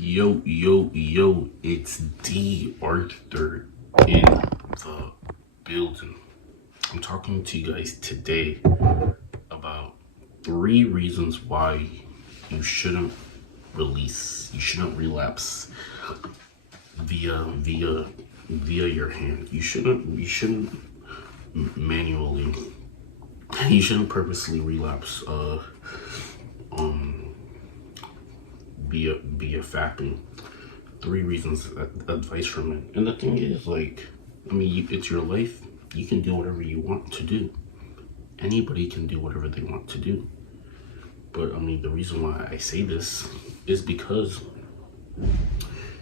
Yo, it's D.Arthur in the building. I'm talking to you guys today about 3 reasons why you shouldn't you shouldn't relapse via your hand. You shouldn't manually, you shouldn't purposely relapse um via fapping. 3 reasons, advice from it. And the thing is, like, I mean, it's your life. You can do whatever you want to do. Anybody can do whatever they want to do. But I mean, the reason why I say this is because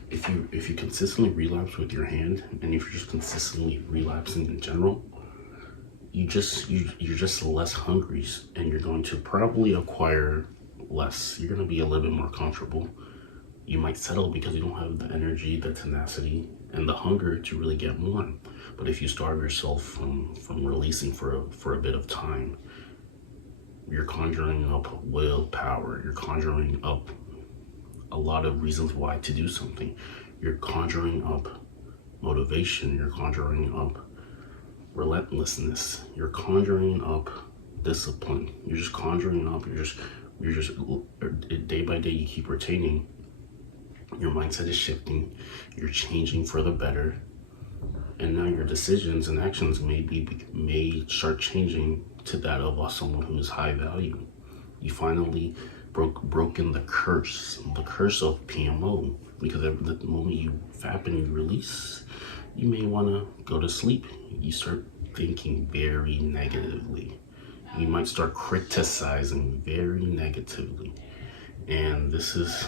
if you consistently relapse with your hand, and if you're just consistently relapsing in general, you're just less hungry, and you're going to probably acquire less. You're going to be a little bit more comfortable. You might settle because you don't have the energy, the tenacity, and the hunger to really get more. But if you starve yourself from releasing for a bit of time, you're conjuring up willpower. You're conjuring up a lot of reasons why to do something. You're conjuring up motivation. You're conjuring up relentlessness. You're conjuring up discipline. You're just conjuring up. You're just day by day you keep retaining. Your mindset is shifting. You're changing for the better, and now your decisions and actions may start changing to that of someone who is high value. You finally broken the curse of PMO, because at the moment you fap and you release, you may want to go to sleep. You start thinking very negatively. You might start criticizing very negatively, and this is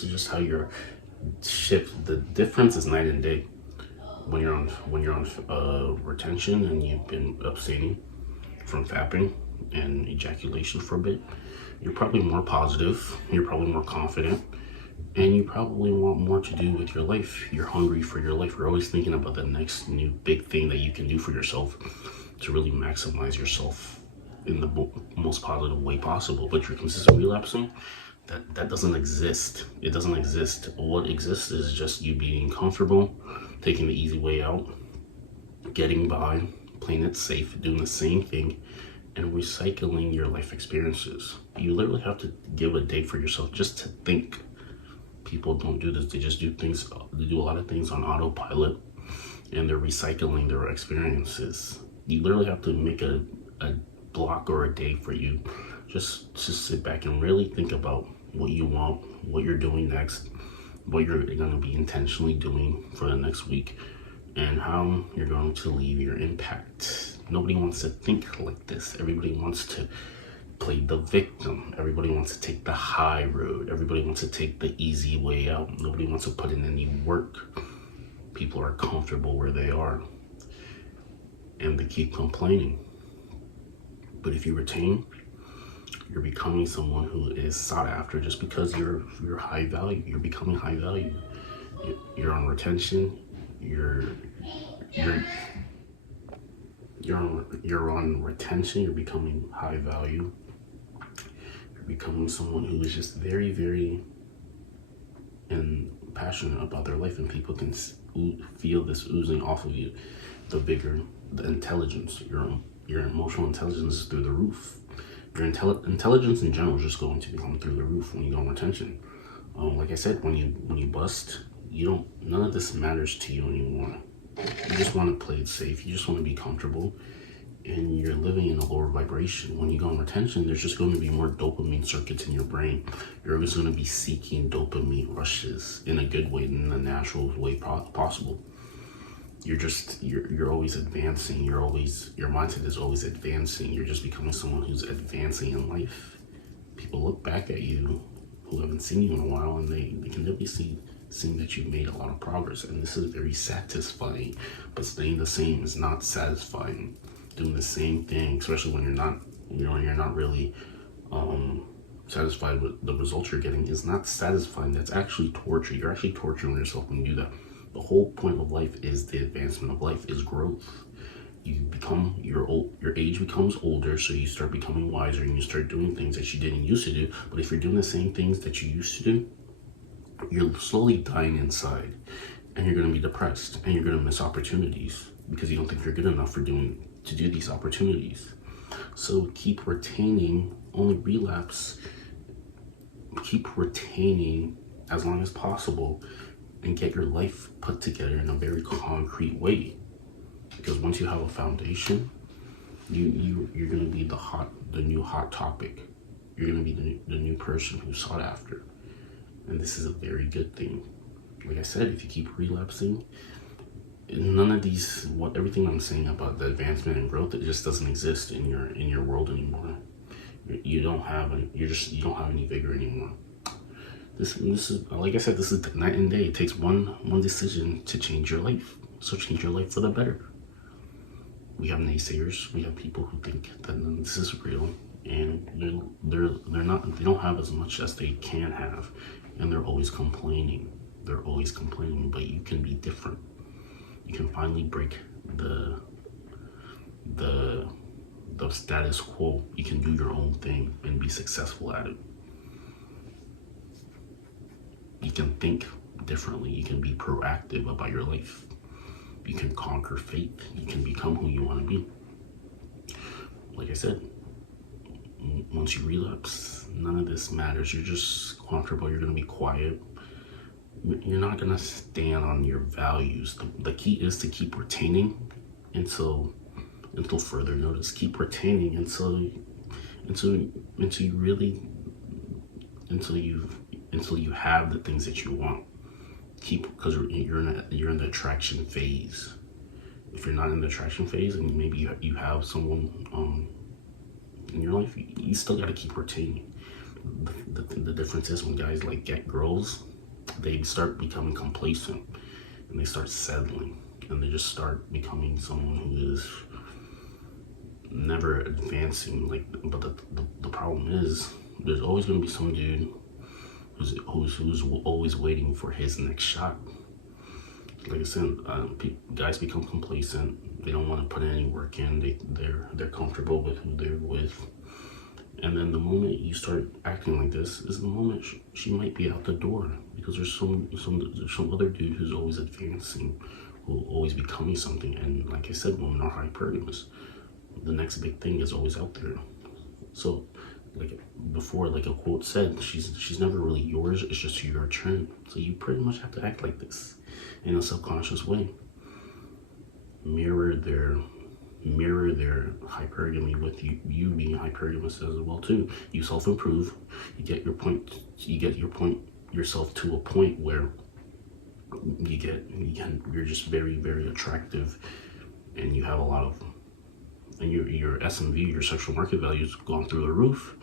just how your shift. The difference is night and day. When you're on retention and you've been abstaining from fapping and ejaculation for a bit, you're probably more positive, you're probably more confident, and you probably want more to do with your life. You're hungry for your life. You're always thinking about the next new big thing that you can do for yourself to really maximize yourself in the most positive way possible. But you're consistently relapsing. That doesn't exist. It doesn't exist. What exists is just you being comfortable, taking the easy way out, getting by, playing it safe, doing the same thing, and recycling your life experiences. You literally have to give a day for yourself just to think. People don't do this. They just do things. They do a lot of things on autopilot, and they're recycling their experiences. You literally have to make a block or a day for you just to sit back and really think about what you want, what you're doing next, what you're going to be intentionally doing for the next week, and how you're going to leave your impact. Nobody wants to think like this. Everybody wants to play the victim. Everybody wants to take the high road. Everybody wants to take the easy way out. Nobody wants to put in any work. People are comfortable where they are, and they keep complaining. But if you retain, you're becoming someone who is sought after just because you're high value. You're becoming high value. You're on retention. You're on retention. You're becoming high value. You're becoming someone who is just very, very passionate about their life, and people can feel this oozing off of you. The intelligence, your emotional intelligence is through the roof. Your intelligence in general is just going to become through the roof when you go on retention. Like I said, when you bust, none of this matters to you anymore. You just want to play it safe. You just want to be comfortable, and you're living in a lower vibration. When you go on retention, there's just going to be more dopamine circuits in your brain. You're always going to be seeking dopamine rushes in a good way, in a natural way possible. You're always advancing. Your mindset is always advancing. You're just becoming someone who's advancing in life. People look back at you who haven't seen you in a while, and they can really see that you've made a lot of progress, and this is very satisfying. But staying the same is not satisfying. Doing the same thing, especially when you're not really satisfied with the results you're getting, is not satisfying. That's actually torture. You're actually torturing yourself when you do that. The whole point of life is the advancement of life, is growth. Your age becomes older, so you start becoming wiser, and you start doing things that you didn't used to do. But if you're doing the same things that you used to do, you're slowly dying inside, and you're going to be depressed, and you're going to miss opportunities because you don't think you're good enough to do these opportunities. So keep retaining, only relapse, keep retaining as long as possible, and get your life put together in a very concrete way. Because once you have a foundation, you're gonna be the new hot topic. You're gonna be the new person who's sought after, and this is a very good thing. Like I said, if you keep relapsing, none of these, everything I'm saying about the advancement and growth, it just doesn't exist in your world anymore. You don't have any vigor anymore. This is, like I said, this is night and day. It takes one decision to change your life. So change your life for the better. We have naysayers. We have people who think that this is real, and they don't have as much as they can have, and they're always complaining. But you can be different. You can finally break the status quo. You can do your own thing and be successful at it. You can think differently. You can be proactive about your life. You can conquer fate. You can become who you want to be. Like I said, once you relapse, none of this matters. You're just comfortable. You're going to be quiet. You're not going to stand on your values. The key is to keep retaining until further notice. Keep retaining until you have the things that you want. Because you're in the attraction phase. If you're not in the attraction phase, and maybe you have someone in your life, you still got to keep retaining. The difference is when guys get girls, they start becoming complacent, and they start settling, and they just start becoming someone who is never advancing. But the problem is, there's always going to be some dude who's always waiting for his next shot. Like I said, guys become complacent. They don't want to put any work in. They're comfortable with who they're with. And then the moment you start acting like this is the moment she might be out the door, because there's some other dude who's always advancing, who always becoming something. And like I said, women are hypergamous. The next big thing is always out there. So like before, like a quote said, she's never really yours, it's just your turn. So you pretty much have to act like this in a subconscious way. Mirror their hypergamy with you being hypergamous as well too. You self-improve, you get yourself to a point where you're just very, very attractive, and you have a lot of, and your SMV, your sexual market value, has gone through the roof.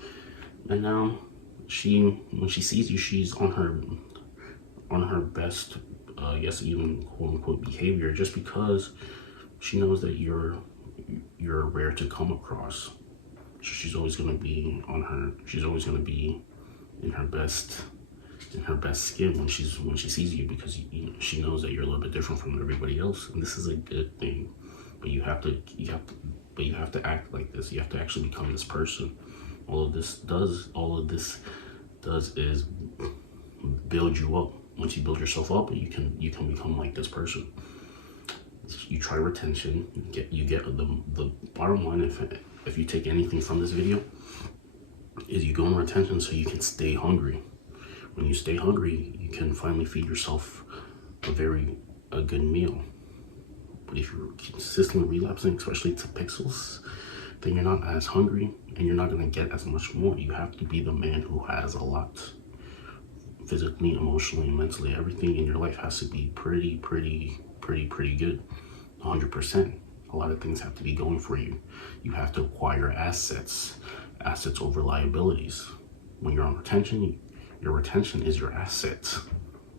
And now when she sees you, she's on her best, I guess even quote unquote behavior, just because she knows that you're rare to come across. So she's always gonna be in her best skin when she sees you, because she knows that you're a little bit different from everybody else, and this is a good thing. But you have to act like this. You have to actually become this person. All of this does is build you up. Once you build yourself up, you can become like this person. You try retention. You get the bottom line. If you take anything from this video, is you go on retention so you can stay hungry. When you stay hungry, you can finally feed yourself a good meal. But if you're consistently relapsing, especially to pixels, then you're not as hungry, and you're not going to get as much more. You have to be the man who has a lot. Physically, emotionally, mentally, everything in your life has to be pretty good. 100%. A lot of things have to be going for you. You have to acquire assets over liabilities. When you're on retention, your retention is your asset,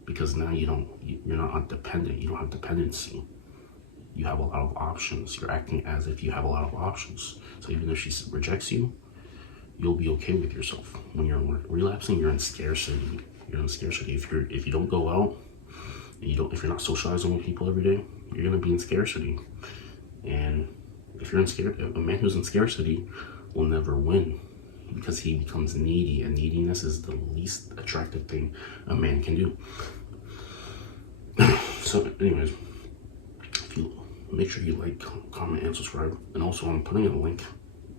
because now you're not dependent. You don't have dependency. You have a lot of options. You're acting as if you have a lot of options. So even if she rejects you, you'll be okay with yourself. When you're relapsing, you're in scarcity. If you don't go out, and if you're not socializing with people every day, you're gonna be in scarcity. And if you're a man who's in scarcity will never win. because he becomes needy, and neediness is the least attractive thing a man can do. So anyways, if you make sure you like, comment, and subscribe. And also I'm putting a link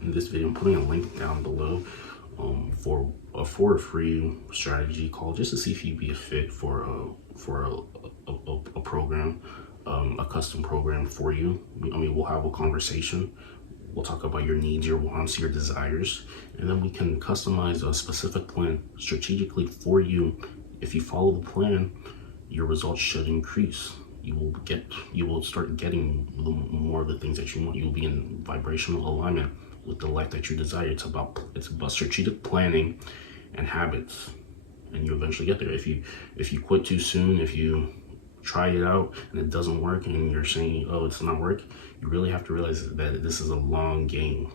in this video, I'm putting a link down below for a free strategy call, just to see if you'd be a fit for a program, a custom program for you. I mean, we'll have a conversation. We'll talk about your needs, your wants, your desires, and then we can customize a specific plan strategically for you. If you follow the plan, your results should increase. You will start getting more of the things that you want. You'll be in vibrational alignment with the life that you desire. It's about strategic planning and habits, and you eventually get there. If you quit too soon, if you try it out and it doesn't work, and you're saying, oh, it's not working, you really have to realize that this is a long game.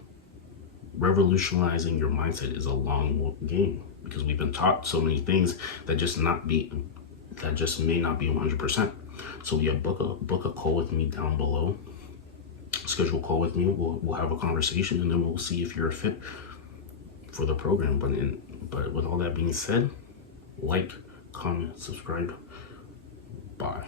Revolutionizing your mindset is a long game, because we've been taught so many things that just may not be 100%. So yeah, book a call with me down below. Schedule a call with me. We'll have a conversation, and then we'll see if you're a fit for the program. But with all that being said, like, comment, subscribe. Bye.